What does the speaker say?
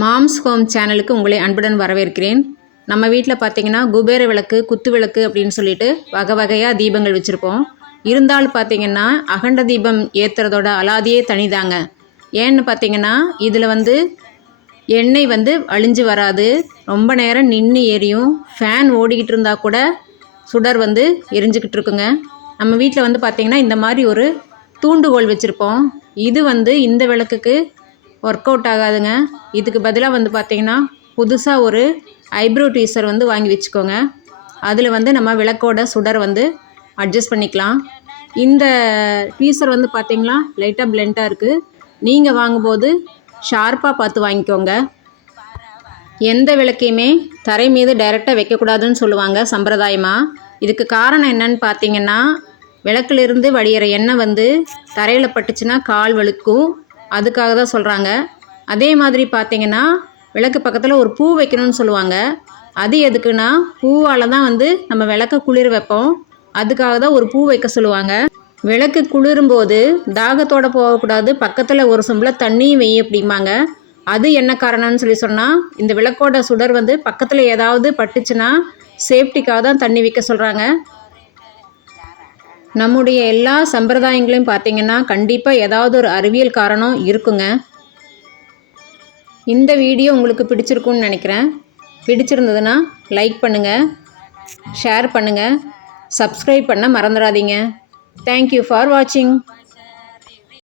Moms home சேனலுக்கு உங்களை அன்புடன் வரவேற்கிறேன். நம்ம வீட்டில் பார்த்தீங்கன்னா குபேர விளக்கு குத்து விளக்கு அப்படின்னு சொல்லிட்டு வகை வகையாக தீபங்கள் வச்சுருப்போம். இருந்தாலும் பார்த்தீங்கன்னா அகண்ட தீபம் ஏற்றுறதோட அலாதியே தனிதாங்க. ஏன்னு பார்த்தீங்கன்னா இதில் வந்து எண்ணெய் வந்து அழிஞ்சு வராது. ரொம்ப நேரம் நின்று எரியும். ஃபேன் ஓடிக்கிட்டு இருந்தால் கூட சுடர் வந்து எரிஞ்சுக்கிட்டு இருக்குங்க. நம்ம வீட்டில் வந்து பார்த்திங்கன்னா இந்த மாதிரி ஒரு தூண்டுகோல் வச்சுருப்போம். இது வந்து இந்த விளக்குக்கு ஒர்க் அவுட் ஆகாதுங்க. இதுக்கு பதிலாக வந்து பார்த்திங்கன்னா புதுசாக ஒரு ஐப்ரோ டீசர் வந்து வாங்கி வச்சுக்கோங்க. அதில் வந்து நம்ம விளக்கோட சுடர் வந்து அட்ஜஸ்ட் பண்ணிக்கலாம். இந்த டீசர் வந்து பார்த்திங்கன்னா லைட்டாக பிளெண்ட்டாக இருக்குது நீங்கள் வாங்கும்போது ஷார்ப்பாக பார்த்து வாங்கிக்கோங்க. எந்த விளக்கையுமே தரை மீது டைரெக்டாக வைக்கக்கூடாதுன்னு சொல்லுவாங்க சம்பிரதாயமாக இதுக்கு காரணம் என்னன்னு பார்த்தீங்கன்னா விளக்குலேருந்து வடிகிற எண்ணெய் வந்து தரையில் பட்டுச்சுன்னா கால் வலுக்கும் அதுக்காக தான் சொல்கிறாங்க அதே மாதிரி பார்த்தீங்கன்னா விளக்கு பக்கத்தில் ஒரு பூ வைக்கணும்னு சொல்லுவாங்க. அது எதுக்குன்னா பூவால் தான் வந்து நம்ம விளக்க குளிர் வைப்போம். அதுக்காக தான் ஒரு பூ வைக்க சொல்லுவாங்க. விளக்கு குளிரும்போது தாகத்தோட போகக்கூடாது. பக்கத்தில் ஒரு சொம்பில் தண்ணியும் வெய்ய அப்படிம்பாங்க. அது என்ன காரணம்னு சொல்லி சொன்னால் இந்த விளக்கோட சுடர் வந்து பக்கத்தில் ஏதாவது பட்டுச்சுன்னா சேஃப்டிக்காக தான் தண்ணி வைக்க சொல்கிறாங்க நம்முடைய எல்லா சம்பிரதாயங்களையும் பார்த்தீங்கன்னா கண்டிப்பாக ஏதாவது ஒரு அறிவியல் காரணம் இருக்குங்க. இந்த வீடியோ உங்களுக்கு பிடிச்சிருக்குன்னு நினைக்கிறேன். பிடிச்சிருந்ததுன்னா லைக் பண்ணுங்கள் ஷேர் பண்ணுங்கள் சப்ஸ்கிரைப் பண்ண மறந்துடாதீங்க. தேங்க்யூ ஃபார் வாட்சிங்